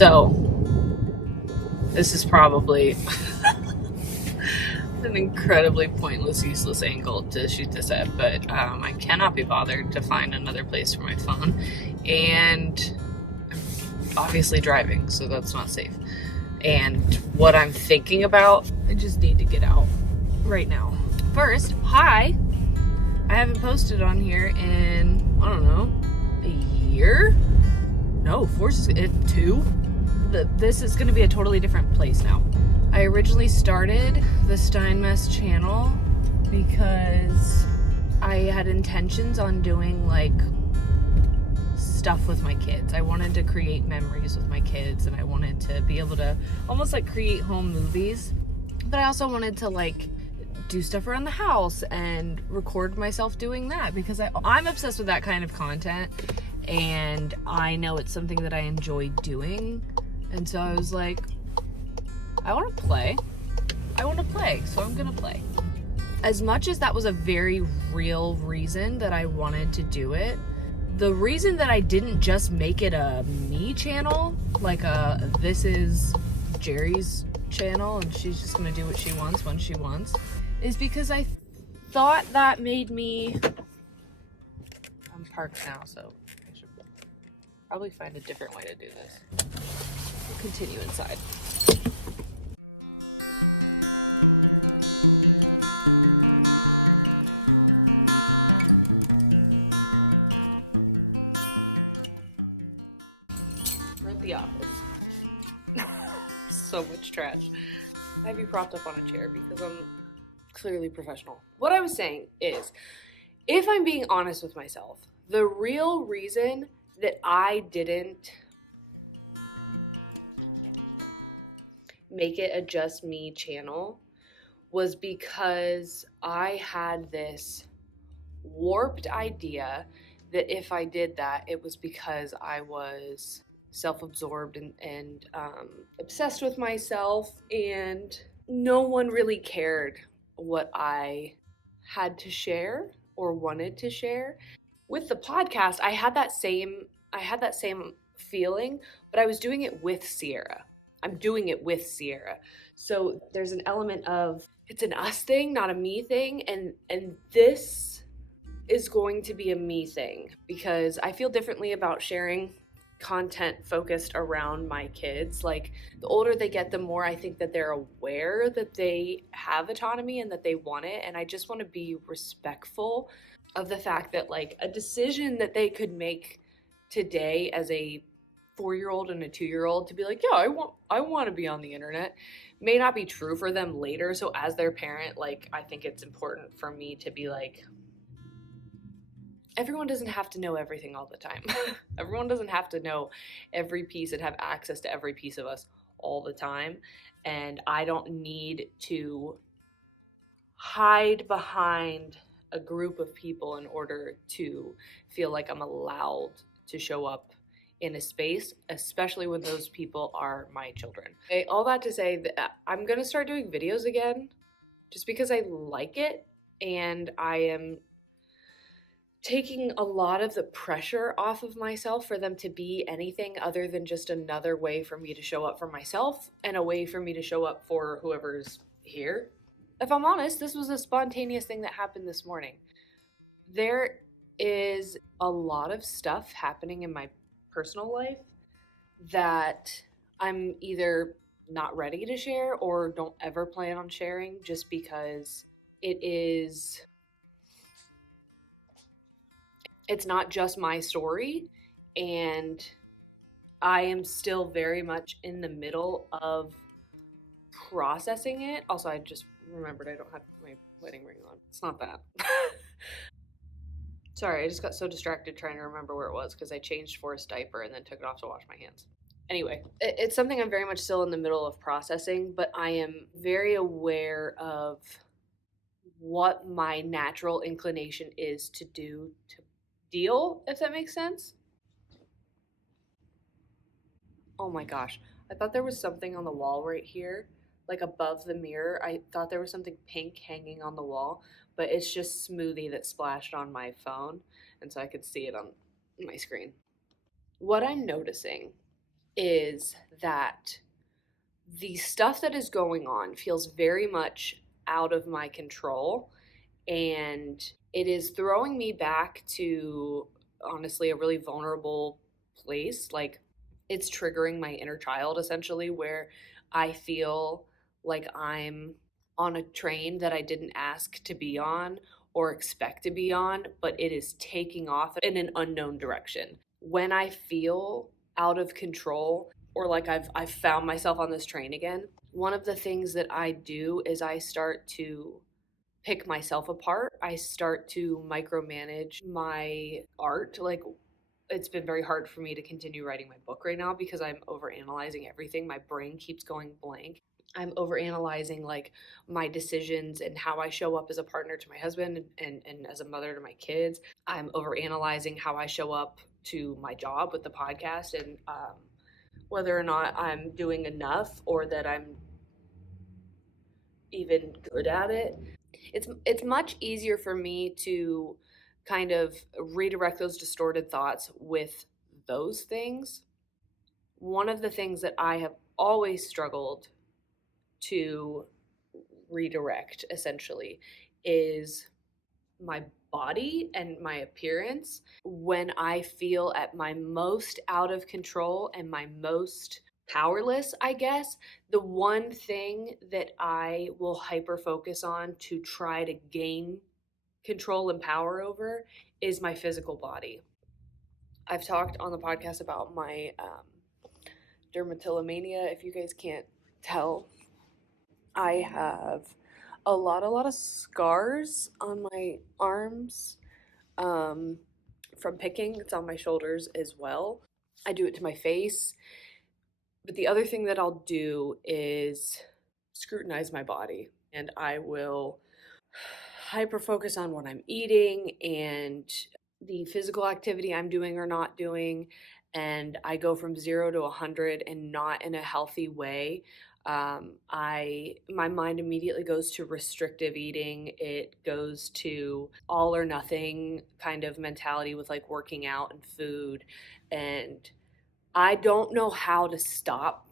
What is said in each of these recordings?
So, this is probably an incredibly pointless, useless angle to shoot this at, but I cannot be bothered to find another place for my phone, and I'm obviously driving, so that's not safe. And what I'm thinking about, I just need to get out right now. First, hi! I haven't posted on here in, I don't know, a year? No, 2? This is gonna be a totally different place now. I originally started the Steinmess channel because I had intentions on doing like stuff with my kids. I wanted to create memories with my kids, and I wanted to be able to almost like create home movies, but I also wanted to like do stuff around the house and record myself doing that because I'm obsessed with that kind of content, and I know it's something that I enjoy doing. And so I was like, I want to play, so I'm gonna play. As much as that was a very real reason that I wanted to do it, the reason that I didn't just make it a me channel, like this is Jeri's channel and she's just gonna do what she wants when she wants, is because I thought that made me, I'm parked now, so I should probably find a different way to do this. We'll continue inside. We're at the office. So much trash. I have you propped up on a chair because I'm clearly professional. What I was saying is, if I'm being honest with myself, the real reason that I didn't make it a just me channel was because I had this warped idea that if I did that, it was because I was self-absorbed and obsessed with myself, and no one really cared what I had to share or wanted to share. With the podcast, I had that same feeling, but I was doing it with Sierra. I'm doing it with Sierra. So there's an element of, it's an us thing, not a me thing, and this is going to be a me thing because I feel differently about sharing content focused around my kids. Like, the older they get, the more I think that they're aware that they have autonomy and that they want it, and I just want to be respectful of the fact that like a decision that they could make today as a 4-year-old and a 2-year-old to be like, yeah, I want to be on the internet, may not be true for them later. So as their parent, like, I think it's important for me to be like, everyone doesn't have to know everything all the time. Everyone doesn't have to know every piece and have access to every piece of us all the time. And I don't need to hide behind a group of people in order to feel like I'm allowed to show up in a space, especially when those people are my children. Okay, all that to say that I'm gonna start doing videos again just because I like it, and I am taking a lot of the pressure off of myself for them to be anything other than just another way for me to show up for myself and a way for me to show up for whoever's here. If I'm honest, this was a spontaneous thing that happened this morning. There is a lot of stuff happening in my personal life that I'm either not ready to share or don't ever plan on sharing just because it's not just my story, and I am still very much in the middle of processing it. Also, I just remembered I don't have my wedding ring on. It's not that. Sorry, I just got so distracted trying to remember where it was because I changed Forrest's diaper and then took it off to wash my hands. Anyway, it's something I'm very much still in the middle of processing, but I am very aware of what my natural inclination is to do to deal, if that makes sense. Oh my gosh, I thought there was something on the wall right here, like above the mirror. I thought there was something pink hanging on the wall, but it's just smoothie that splashed on my phone, and so I could see it on my screen. What I'm noticing is that the stuff that is going on feels very much out of my control, and it is throwing me back to, honestly, a really vulnerable place. Like, it's triggering my inner child, essentially, where I feel like I'm on a train that I didn't ask to be on or expect to be on, but it is taking off in an unknown direction. When I feel out of control, or like I've found myself on this train again, one of the things that I do is I start to pick myself apart. I start to micromanage my art. Like, it's been very hard for me to continue writing my book right now because I'm overanalyzing everything. My brain keeps going blank. I'm overanalyzing like my decisions and how I show up as a partner to my husband and as a mother to my kids. I'm overanalyzing how I show up to my job with the podcast, and whether or not I'm doing enough or that I'm even good at it. It's much easier for me to kind of redirect those distorted thoughts with those things. One of the things that I have always struggled to redirect, essentially, is my body and my appearance. When I feel at my most out of control and my most powerless, I guess, the one thing that I will hyper focus on to try to gain control and power over is my physical body. I've talked on the podcast about my dermatillomania. If you guys can't tell, I have a lot of scars on my arms from picking. It's on my shoulders as well. I do it to my face. But the other thing that I'll do is scrutinize my body, and I will hyper focus on what I'm eating and the physical activity I'm doing or not doing, and I go from 0 to 100 and not in a healthy way. My mind immediately goes to restrictive eating. It goes to all or nothing kind of mentality with like working out and food, and I don't know how to stop.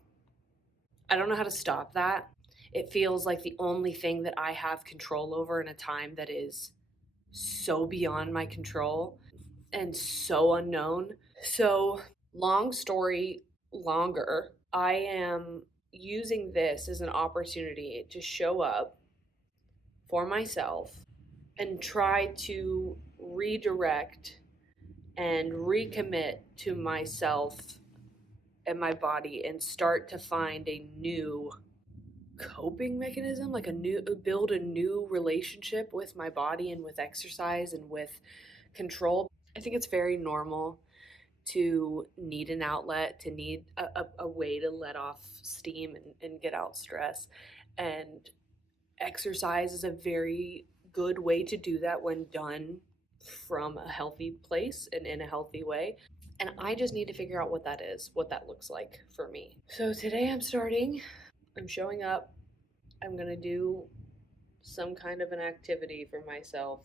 I don't know how to stop that. It feels like the only thing that I have control over in a time that is so beyond my control and so unknown. So, long story longer, I am using this as an opportunity to show up for myself and try to redirect and recommit to myself and my body and start to find a new coping mechanism, like build a new relationship with my body and with exercise and with control. I think it's very normal to need an outlet, to need a way to let off steam and get out stress. And exercise is a very good way to do that when done from a healthy place and in a healthy way. And I just need to figure out what that is, what that looks like for me. So today I'm showing up. I'm going to do some kind of an activity for myself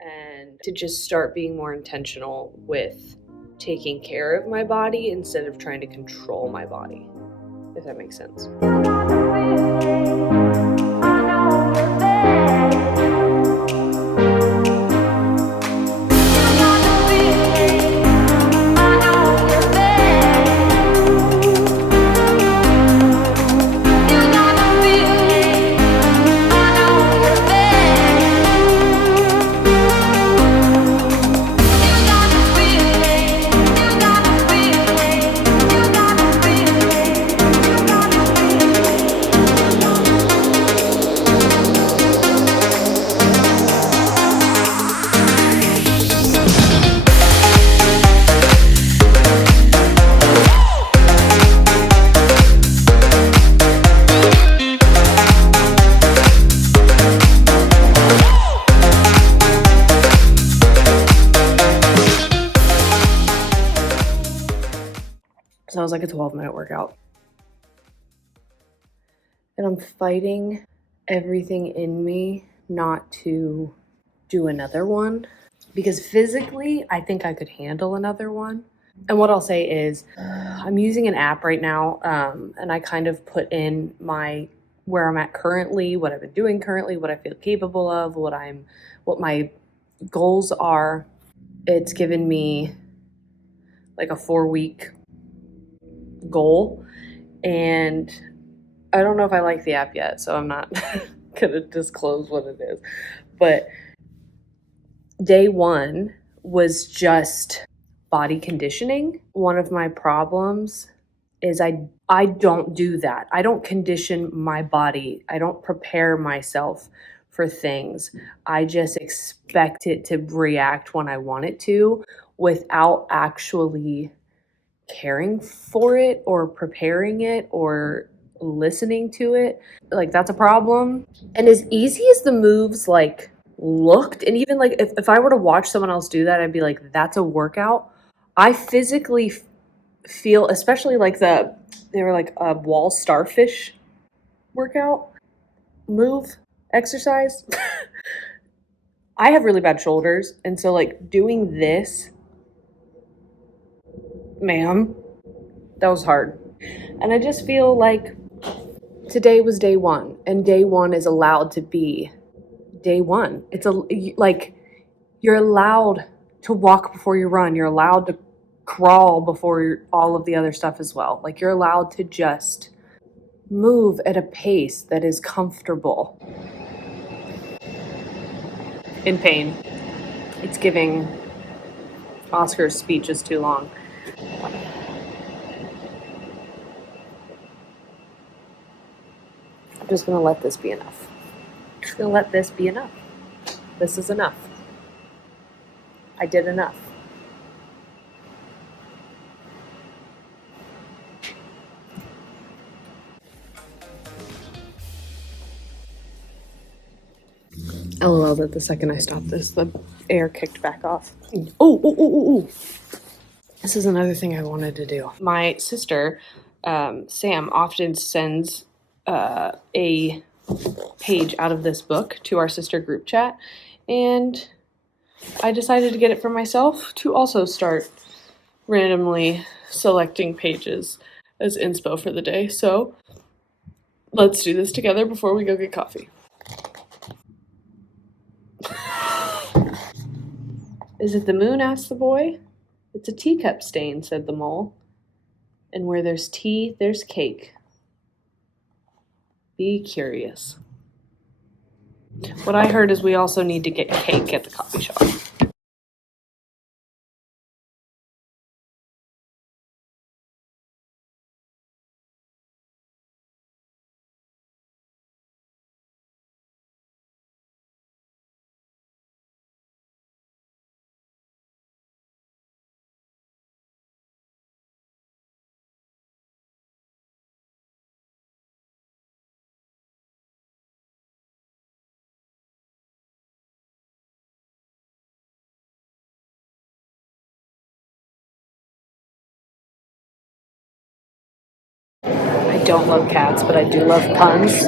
and to just start being more intentional with taking care of my body instead of trying to control my body, if that makes sense. So it was like a 12-minute workout. And I'm fighting everything in me not to do another one, because physically I think I could handle another one. And what I'll say is I'm using an app right now, and I kind of put in where I'm at currently, what I've been doing currently, what I feel capable of, what my goals are. It's given me like a 4-week goal, and I don't know if I like the app yet, so I'm not gonna disclose what it is. But day 1 was just body conditioning. One of my problems is I don't do that. I don't condition my body. I don't prepare myself for things. I just expect it to react when I want it to without actually caring for it or preparing it or listening to it. Like, that's a problem. And as easy as the moves like looked, and even like if I were to watch someone else do that, I'd be like, that's a workout. I physically feel, especially like they were like a wall starfish workout move exercise. I have really bad shoulders, and so like doing this, ma'am, that was hard. And I just feel like today was day 1, and day 1 is allowed to be day 1. Like, you're allowed to walk before you run. You're allowed to crawl before all of the other stuff as well. Like, you're allowed to just move at a pace that is comfortable. In pain. It's giving Oscar's speech is too long. I'm just going to let this be enough. Just going to let this be enough. This is enough. I did enough. LOL that the second I stopped this, the air kicked back off. Oh. This is another thing I wanted to do. My sister, Sam, often sends a page out of this book to our sister group chat, and I decided to get it for myself to also start randomly selecting pages as inspo for the day. So let's do this together before we go get coffee. Is it the moon? Asked the boy. It's a teacup stain, said the mole. And where there's tea, there's cake. Be curious. What I heard is we also need to get cake at the coffee shop. I don't love cats, but I do love puns.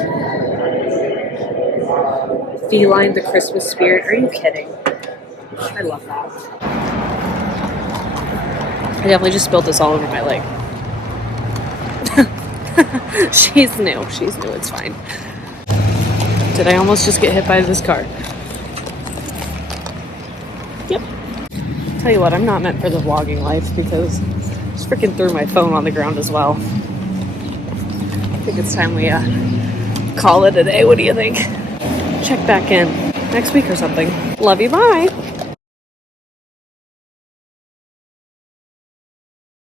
Feline, the Christmas spirit. Are you kidding? I love that. I definitely just spilled this all over my leg. She's new. It's fine. Did I almost just get hit by this car? Yep. Tell you what, I'm not meant for the vlogging life because I just freaking threw my phone on the ground as well. I think it's time we call it a day. What do you think? Check back in next week or something. Love you. Bye.